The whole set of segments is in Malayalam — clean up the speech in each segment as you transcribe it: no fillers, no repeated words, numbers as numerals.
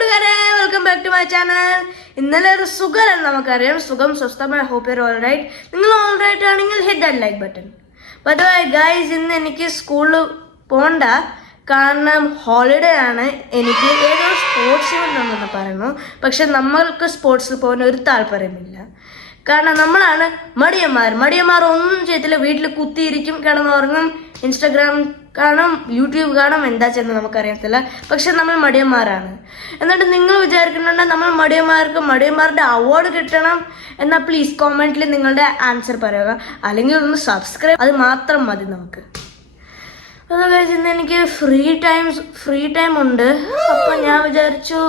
കൂട്ടുകാരെ, welcome back to my channel. ഇന്നലെ ഒരു സുഖം നമുക്കറിയാം, സുഖം സ്വസ്ഥമായ. Hope you all right. നിങ്ങൾ ഓൾ റൈറ്റ് ആണെങ്കിൽ hit that like button. By the way guys, ഇന്ന് എനിക്ക് സ്കൂളിൽ പോകണ്ട, കാരണം ഹോളിഡേ ആണ്. എനിക്ക് ഏതോ സ്പോർട്സ് ഇവന്റ് ഉണ്ടെന്ന് പറയുന്നു. പക്ഷെ നമ്മൾക്ക് സ്പോർട്സിൽ പോകാൻ ഒരു താല്പര്യമില്ല. കാരണം നമ്മളാണ് മടിയന്മാർ ഒന്നും ചെയ്തില്ല, വീട്ടിൽ കുത്തിയിരിക്കും, കിടന്നുറങ്ങും, ഇൻസ്റ്റഗ്രാം കാണും, യൂട്യൂബ് കാണും, എന്താ ചെയ്യുന്നത് നമുക്കറിയത്തില്ല. പക്ഷെ നമ്മൾ മടിയന്മാരാണ്. എന്നിട്ട് നിങ്ങൾ വിചാരിക്കുന്നുണ്ട് നമ്മൾ മടിയന്മാരുടെ അവാർഡ് കിട്ടണം എന്നാൽ പ്ലീസ് കോമെന്റിൽ നിങ്ങളുടെ ആൻസർ പറയുക, അല്ലെങ്കിൽ ഒന്ന് സബ്സ്ക്രൈബ്, അത് മാത്രം മതി നമുക്ക്. അതുകൊണ്ട് ഇന്ന് എനിക്ക് ഫ്രീ ടൈം ഉണ്ട്. അപ്പം ഞാൻ വിചാരിച്ചു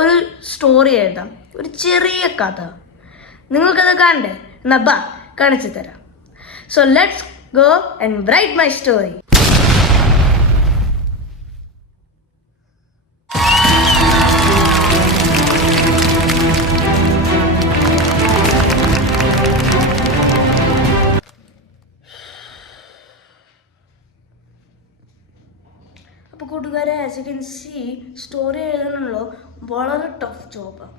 ഒരു സ്റ്റോറി എഴുതാം, ഒരു ചെറിയ കഥ. നിങ്ങൾക്കത് കാണണ്ടേ? എന്നാ ബാ, കാണിച്ചു തരാം. So let's go and write my story. അപ്പോൾ കൂട്ടുകാരെ, as you can see, story എഴുതാനുള്ള വളരെ ടഫ് ജോബാണ്.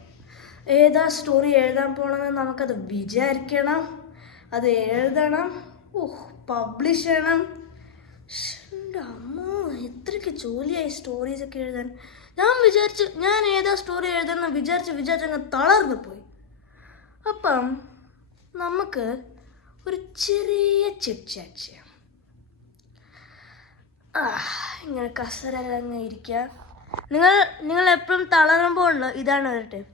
ഏതാ സ്റ്റോറി എഴുതാൻ പോകണമെന്ന് നമുക്കത് വിചാരിക്കണം, അത് എഴുതണം, പബ്ലിഷ് ചെയ്യണം. എൻ്റെ അമ്മ, എത്രയ്ക്ക് ജോലിയായി സ്റ്റോറീസൊക്കെ എഴുതാൻ. ഞാൻ ഏതാ സ്റ്റോറി എഴുതാമെന്ന് വിചാരിച്ചങ്ങ് തളർന്നു പോയി. അപ്പം നമുക്ക് ഒരു ചെറിയ ചിറ്റ് ചാറ്റ് ചെയ്യാം. ഇങ്ങനെ കസരങ്ങ് ഇരിക്കുക. നിങ്ങൾ എപ്പോഴും തളരുമ്പോൾ ഉള്ള ഇതാണ് ഒരു ടിപ്പ്.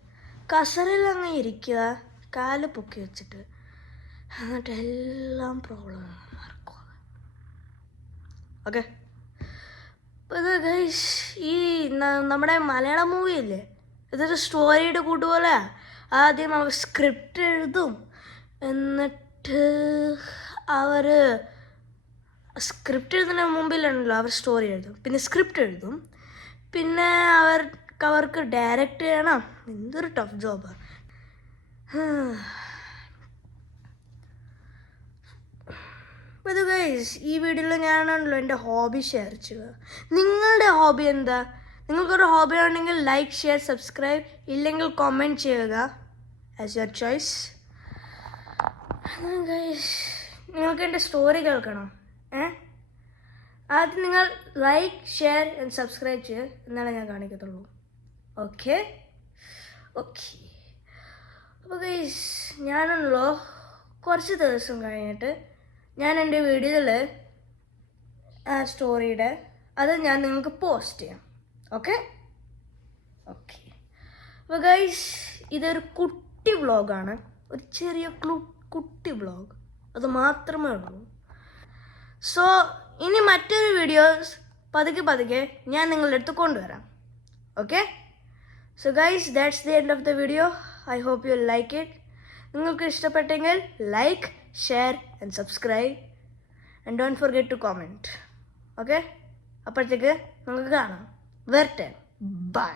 കസരയിലങ്ങ് ഇരിക്കുക, കാല് പൊക്കി വെച്ചിട്ട്, എന്നിട്ട് എല്ലാം പ്രോബ്ലം മറക്കുക. ഓക്കെ. അപ്പോൾ ഇത് ഗൈസ്, ഈ നമ്മുടെ മലയാളം മൂവിയില്ലേ, ഇതൊരു സ്റ്റോറിയുടെ കൂട്ടുപോലെ. ആദ്യം അവർ സ്ക്രിപ്റ്റ് എഴുതും, എന്നിട്ട് അവർ സ്ക്രിപ്റ്റ് എഴുതുന്നതിന് മുമ്പിലുണ്ടല്ലോ അവർ സ്റ്റോറി എഴുതും, പിന്നെ സ്ക്രിപ്റ്റ് എഴുതും, പിന്നെ അവർക്ക് ഡയറക്റ്റ് ചെയ്യണം. എന്തൊരു ടഫ് ജോബാണ്. ഇത് ഗൈസ്, ഈ വീഡിയോയിൽ ഞാനാണല്ലോ എൻ്റെ ഹോബി ഷെയർ ചെയ്യുക. നിങ്ങളുടെ ഹോബി എന്താ? നിങ്ങൾക്കൊരു ഹോബി ഉണ്ടെങ്കിൽ ലൈക്ക്, ഷെയർ, സബ്സ്ക്രൈബ്, ഇല്ലെങ്കിൽ കമൻറ്റ് ചെയ്യുക, ആസ് യുവർ ചോയ്സ്. ഗൈസ്, നിങ്ങൾക്ക് എൻ്റെ സ്റ്റോറി കേൾക്കണം. ആദ്യം നിങ്ങൾ ലൈക്ക്, ഷെയർ ആൻഡ് സബ്സ്ക്രൈബ് ചെയ്യുക, എന്നാലേ ഞാൻ കാണിക്കത്തുള്ളൂ. ഓക്കെ. അപ്പോൾ ഗൈസ്, ഞാനാണല്ലോ കുറച്ച് ദിവസം കഴിഞ്ഞിട്ട് ഞാൻ എൻ്റെ വീഡിയോയിൽ ആ സ്റ്റോറിയുടെ അത് ഞാൻ നിങ്ങൾക്ക് പോസ്റ്റ് ചെയ്യാം. ഓക്കെ. അപ്പോൾ ഗൈസ്, ഇതൊരു കുട്ടി വ്ളോഗാണ്, ഒരു ചെറിയ കുട്ടി വ്ളോഗ്, അത് മാത്രമേ ഉള്ളൂ. സോ ഇനി മറ്റൊരു വീഡിയോസ് പതുക്കെ ഞാൻ നിങ്ങളുടെ അടുത്ത് കൊണ്ടുവരാം. Okay. So guys, that's the end of the video. I hope you like it. നിങ്ങൾക്ക് ഇഷ്ടപ്പെട്ടെങ്കിൽ like, share and subscribe and don't forget to comment. Okay. അപ്പോഴത്തേക്ക് നമുക്ക് കാണാം. വരട്ടെ. ബൈ.